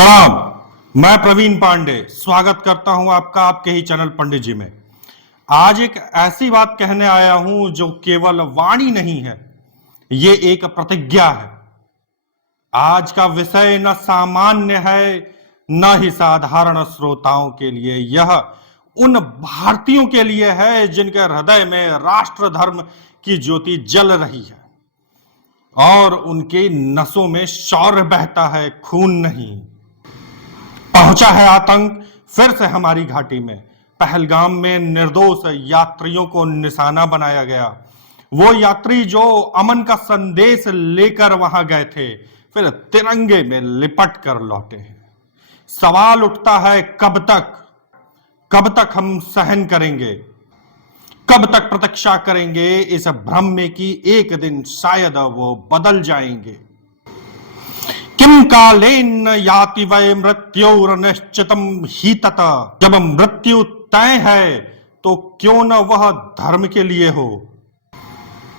प्रणाम। मैं प्रवीण पांडे स्वागत करता हूं आपका आपके ही चैनल पंडित जी में। आज एक ऐसी बात कहने आया हूं जो केवल वाणी नहीं है, ये एक प्रतिज्ञा है। आज का विषय न सामान्य है न ही साधारण श्रोताओं के लिए, यह उन भारतीयों के लिए है जिनके हृदय में राष्ट्र धर्म की ज्योति जल रही है और उनके नसों में शौर्य बहता है, खून नहीं। पहुंचा है आतंक फिर से हमारी घाटी में। पहलगाम में निर्दोष यात्रियों को निशाना बनाया गया। वो यात्री जो अमन का संदेश लेकर वहां गए थे, फिर तिरंगे में लिपट कर लौटे हैं। सवाल उठता है, कब तक हम सहन करेंगे? कब तक प्रतीक्षा करेंगे इस भ्रम में कि एक दिन शायद वो बदल जाएंगे? किम कालेन याति वै मृत्योर्निश्चितम ही तत। जब मृत्यु तय है तो क्यों न वह धर्म के लिए हो।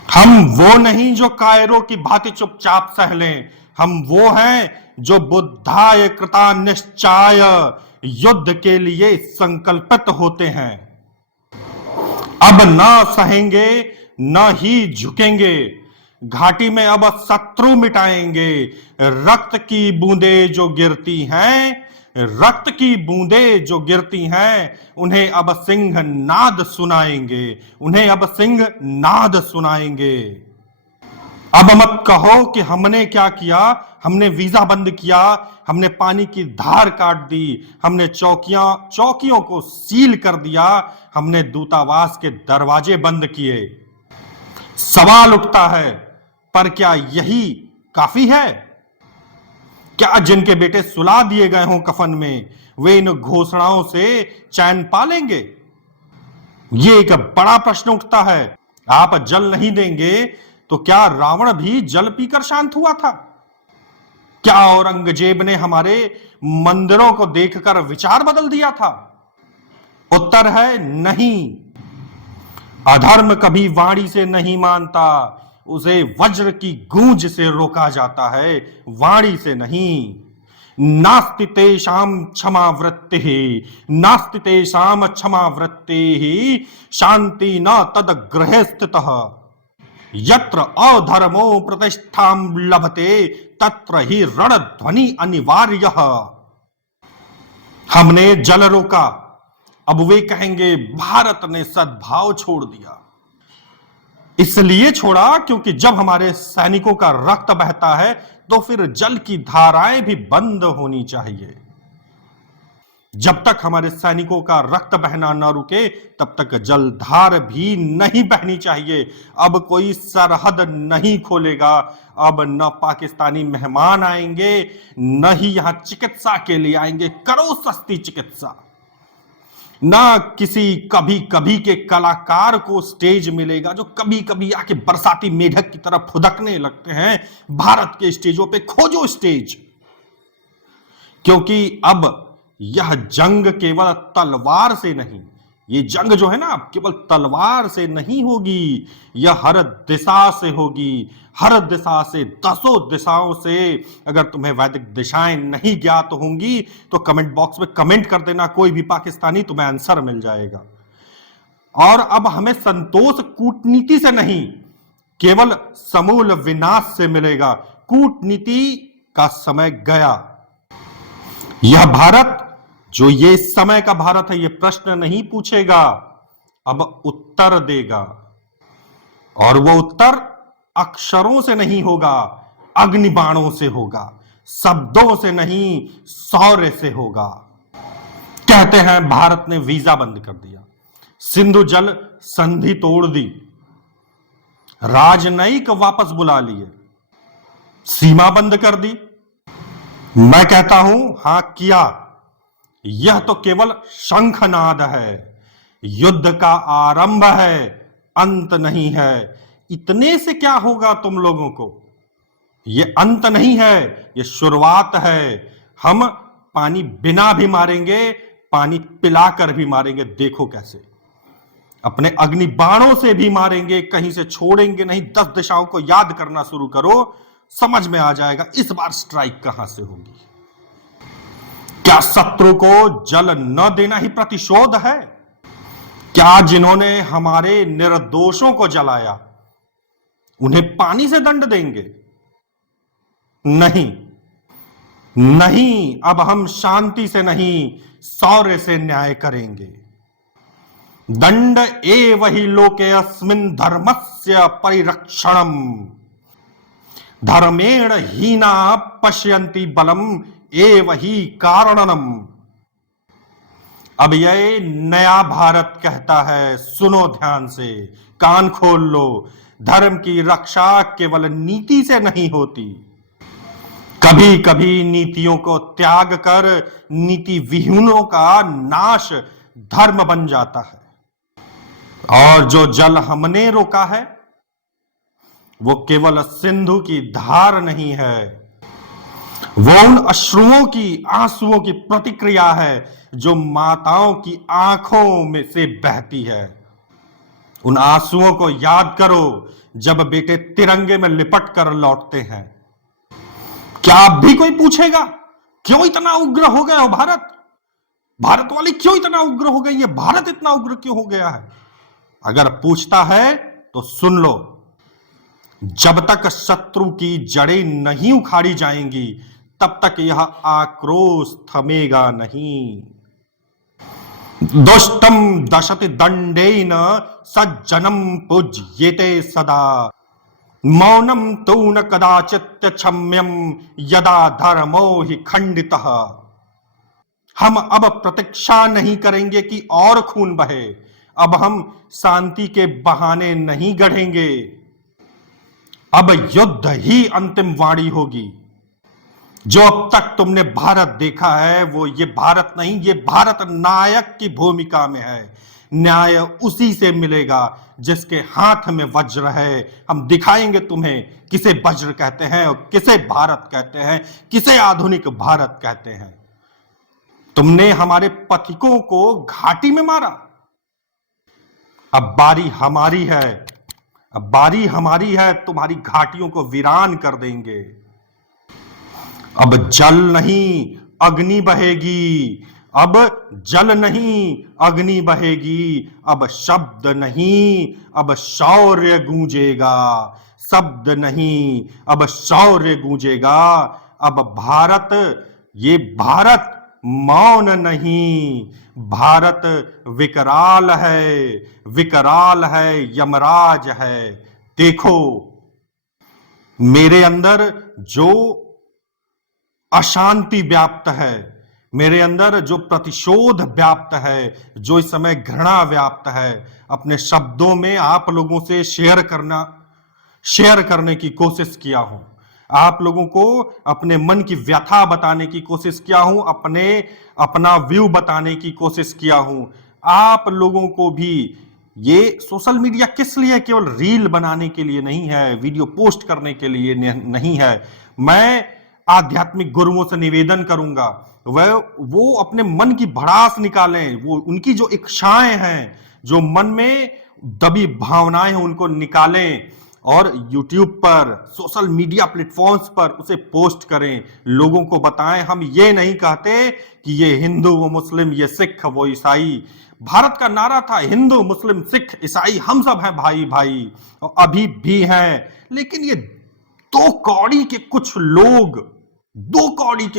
हम वो नहीं जो कायरों की भांति चुपचाप सह लें, हम वो हैं जो बुद्धाय कृता निश्चाय युद्ध के लिए संकल्पित होते हैं। अब न सहेंगे न ही झुकेंगे। घाटी में अब शत्रु मिटाएंगे। रक्त की बूंदें जो गिरती हैं उन्हें अब सिंह नाद सुनाएंगे। अब मत कहो कि हमने क्या किया। हमने वीजा बंद किया, हमने पानी की धार काट दी, हमने चौकियों को सील कर दिया, हमने दूतावास के दरवाजे बंद किए। सवाल उठता है, पर क्या यही काफी है? क्या जिनके बेटे सुला दिए गए हों कफन में, वे इन घोषणाओं से चैन पालेंगे? ये एक बड़ा प्रश्न उठता है। आप जल नहीं देंगे तो क्या रावण भी जल पीकर शांत हुआ था? क्या औरंगजेब ने हमारे मंदिरों को देखकर विचार बदल दिया था? उत्तर है नहीं। अधर्म कभी वाणी से नहीं मानता, उसे वज्र की गूंज से रोका जाता है, वाणी से नहीं। नास्ति तेषां क्षमा वृत्तिः शांति न तद गृहे स्थितः। यत्र अधर्मो प्रतिष्ठां लभते तत्र ही रणध्वनि अनिवार्यः। हमने जल रोका, अब वे कहेंगे भारत ने सद्भाव छोड़ दिया। इसलिए छोड़ा क्योंकि जब हमारे सैनिकों का रक्त बहता है तो फिर जल की धाराएं भी बंद होनी चाहिए। जब तक हमारे सैनिकों का रक्त बहना न रुके तब तक जलधार भी नहीं बहनी चाहिए। अब कोई सरहद नहीं खोलेगा। अब न पाकिस्तानी मेहमान आएंगे न ही यहां चिकित्सा के लिए आएंगे। करो सस्ती चिकित्सा। ना किसी कभी कभी के कलाकार को स्टेज मिलेगा जो कभी कभी आके बरसाती मेढक की तरह फुदकने लगते हैं। भारत के स्टेजों पे खोजो स्टेज, क्योंकि अब यह जंग केवल तलवार से नहीं, ये जंग जो है ना केवल तलवार से नहीं होगी, यह हर दिशा से होगी। हर दिशा से, दसों दिशाओं से। अगर तुम्हें वैदिक दिशाएं नहीं ज्ञात होंगी तो कमेंट बॉक्स में कमेंट कर देना, कोई भी पाकिस्तानी, तुम्हें आंसर मिल जाएगा। और अब हमें संतोष कूटनीति से नहीं, केवल समूल विनाश से मिलेगा। कूटनीति का समय गया। यह भारत जो ये समय का भारत है, ये प्रश्न नहीं पूछेगा, अब उत्तर देगा। और वो उत्तर अक्षरों से नहीं होगा, अग्निबाणों से होगा। शब्दों से नहीं, शौर्य से होगा। कहते हैं भारत ने वीजा बंद कर दिया, सिंधु जल संधि तोड़ दी, राजनयिक वापस बुला लिए, सीमा बंद कर दी। मैं कहता हूं, हां किया। यह तो केवल शंखनाद है। युद्ध का आरंभ है, अंत नहीं है। इतने से क्या होगा तुम लोगों को? यह अंत नहीं है, यह शुरुआत है। हम पानी बिना भी मारेंगे, पानी पिलाकर भी मारेंगे। देखो कैसे, अपने अग्नि बाणों से भी मारेंगे, कहीं से छोड़ेंगे नहीं। 10 दिशाओं को याद करना शुरू करो, समझ में आ जाएगा इस बार स्ट्राइक कहां से होगी। क्या शत्रु को जल न देना ही प्रतिशोध है? क्या जिन्होंने हमारे निर्दोषों को जलाया उन्हें पानी से दंड देंगे? नहीं, नहीं, अब हम शांति से नहीं, शौर्य से न्याय करेंगे। दंड एव हि लोके अस्मिन् धर्मस्य परिरक्षणम, धर्मेण हीना पश्यन्ति बलम एव हि कारणनम। अब यह नया भारत कहता है, सुनो ध्यान से, कान खोल लो। धर्म की रक्षा केवल नीति से नहीं होती, कभी कभी नीतियों को त्याग कर नीति विहीनों का नाश धर्म बन जाता है। और जो जल हमने रोका है वो केवल सिंधु की धार नहीं है, वो उन अश्रुओं की, आंसुओं की प्रतिक्रिया है जो माताओं की आंखों में से बहती है। उन आंसुओं को याद करो जब बेटे तिरंगे में लिपट कर लौटते हैं। क्या अब भी कोई पूछेगा क्यों इतना उग्र हो गए हो भारत? भारत वाले क्यों इतना उग्र हो गए? ये भारत इतना उग्र क्यों हो गया है? अगर पूछता है तो सुन लो, जब तक शत्रु की जड़ें नहीं उखाड़ी जाएंगी तब तक यह आक्रोश थमेगा नहीं। दुष्टम दशति दंडेन सज्जनम पूज्येते सदा, मौनम तु न कदाचित् क्षम्यम यदा धर्मो हि खंडितः। हम अब प्रतीक्षा नहीं करेंगे कि और खून बहे, अब हम शांति के बहाने नहीं गढ़ेंगे, अब युद्ध ही अंतिम वाणी होगी। जो अब तक तुमने भारत देखा है वो ये भारत नहीं, ये भारत नायक की भूमिका में है। न्याय उसी से मिलेगा जिसके हाथ में वज्र है। हम दिखाएंगे तुम्हें किसे वज्र कहते हैं और किसे भारत कहते हैं, किसे आधुनिक भारत कहते हैं। तुमने हमारे पथिकों को घाटी में मारा, अब बारी हमारी है, अब बारी हमारी है, तुम्हारी घाटियों को वीरान कर देंगे। अब जल नहीं अग्नि बहेगी, अब जल नहीं अग्नि बहेगी, अब शब्द नहीं अब शौर्य गूंजेगा, शब्द नहीं अब शौर्य गूंजेगा। अब भारत, ये भारत मौन नहीं, भारत विकराल है, विकराल है, यमराज है। देखो मेरे अंदर जो अशांति व्याप्त है, मेरे अंदर जो प्रतिशोध व्याप्त है, जो इस समय घृणा व्याप्त है, अपने शब्दों में आप लोगों से शेयर करने की कोशिश किया हूं। आप लोगों को अपने मन की व्यथा बताने की कोशिश किया हूं, अपना व्यू बताने की कोशिश किया हूं। आप लोगों को भी ये सोशल मीडिया किस लिए? केवल रील बनाने के लिए नहीं है, वीडियो पोस्ट करने के लिए नहीं है। मैं आध्यात्मिक गुरुओं से निवेदन करूंगा वो अपने मन की भड़ास निकालें, वो उनकी जो इच्छाएं हैं, जो मन में दबी भावनाएं हैं, उनको निकालें और YouTube पर, सोशल मीडिया प्लेटफॉर्म्स पर उसे पोस्ट करें, लोगों को बताएं। हम ये नहीं कहते कि ये हिंदू, वो मुस्लिम, ये सिख, वो ईसाई। भारत का नारा था हिंदू, मुस्लिम, सिख, ईसाई, हम सब हैं भाई भाई, और अभी भी हैं। लेकिन ये दो कौड़ी के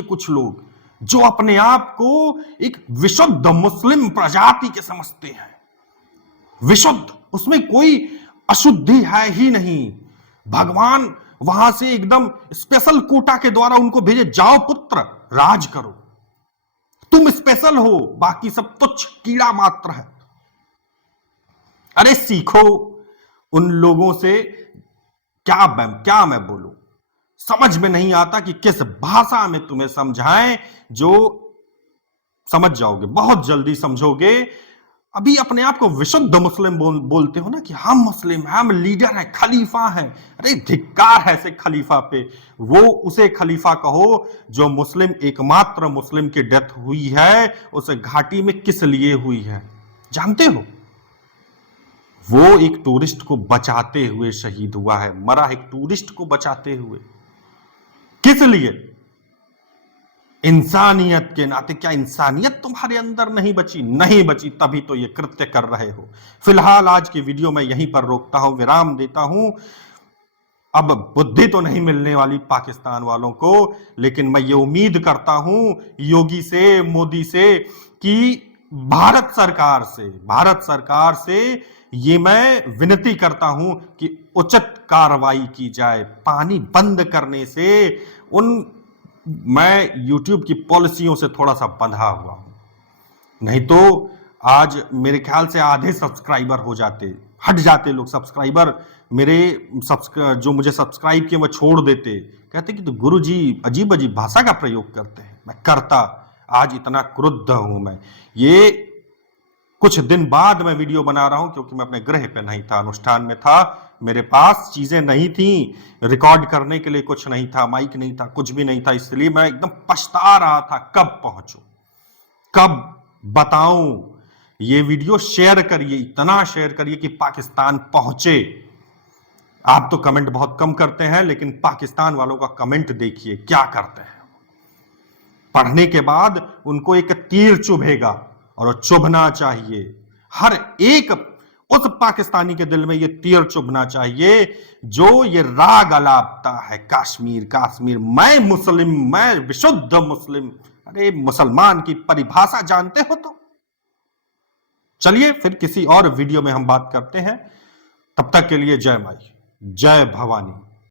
कुछ लोग जो अपने आप को एक विशुद्ध मुस्लिम प्रजाति के समझते हैं, विशुद्ध, उसमें कोई अशुद्धि है ही नहीं। भगवान वहां से एकदम स्पेशल कोटा के द्वारा उनको भेजे, जाओ पुत्र राज करो, तुम स्पेशल हो, बाकी सब तुच्छ कीड़ा मात्र है। अरे सीखो उन लोगों से। क्या मैं बोलूं, समझ में नहीं आता कि किस भाषा में तुम्हें समझाएं जो समझ जाओगे, बहुत जल्दी समझोगे। अभी अपने आप को विशुद्ध मुस्लिम बोलते हो ना कि हम मुस्लिम हैं, हम लीडर हैं, खलीफा हैं। अरे धिक्कार है ऐसे खलीफा पे। वो उसे खलीफा कहो जो मुस्लिम, एकमात्र मुस्लिम की डेथ हुई है, उस घाटी में किस लिए हुई है जानते हो? वो एक टूरिस्ट को बचाते हुए शहीद हुआ है, मरा एक टूरिस्ट को बचाते हुए। किस लिए? इंसानियत के नाते क्या इंसानियत तुम्हारे अंदर नहीं बची? नहीं बची, तभी तो ये कृत्य कर रहे हो। फिलहाल आज की वीडियो मैं यहीं पर रोकता हूं, विराम देता हूं। अब बुद्धि तो नहीं मिलने वाली पाकिस्तान वालों को, लेकिन मैं ये उम्मीद करता हूं योगी से, मोदी से, कि भारत सरकार से ये मैं विनती करता हूं कि उचित कार्रवाई की जाए। पानी बंद करने से मैं YouTube की पॉलिसियों से थोड़ा सा बंधा हुआ हूं, नहीं तो आज मेरे ख्याल से आधे सब्सक्राइबर हो जाते, हट जाते लोग सब्सक्राइबर मेरे। जो मुझे सब्सक्राइब किए वो छोड़ देते, कहते कि तो गुरुजी अजीब अजीब भाषा का प्रयोग करते हैं। मैं करता, आज इतना क्रुद्ध हूं मैं। ये कुछ दिन बाद मैं वीडियो बना रहा हूं क्योंकि मैं अपने गृह पे नहीं था, अनुष्ठान में था, मेरे पास चीजें नहीं थी, रिकॉर्ड करने के लिए कुछ नहीं था, माइक नहीं था, कुछ भी नहीं था, इसलिए मैं एकदम पछता रहा था कब पहुंचूं, कब बताऊं। ये वीडियो शेयर करिए, इतना शेयर करिए कि पाकिस्तान पहुंचे। आप तो कमेंट बहुत कम करते हैं, लेकिन पाकिस्तान वालों का कमेंट देखिए क्या करते हैं। पढ़ने के बाद उनको एक तीर चुभेगा, और वो चुभना चाहिए। हर एक उस पाकिस्तानी के दिल में ये तीर चुभना चाहिए जो ये राग अलापता है, कश्मीर कश्मीर, मैं मुस्लिम, मैं विशुद्ध मुस्लिम। अरे मुसलमान की परिभाषा जानते हो तो? चलिए फिर किसी और वीडियो में हम बात करते हैं। तब तक के लिए जय माई, जय भवानी।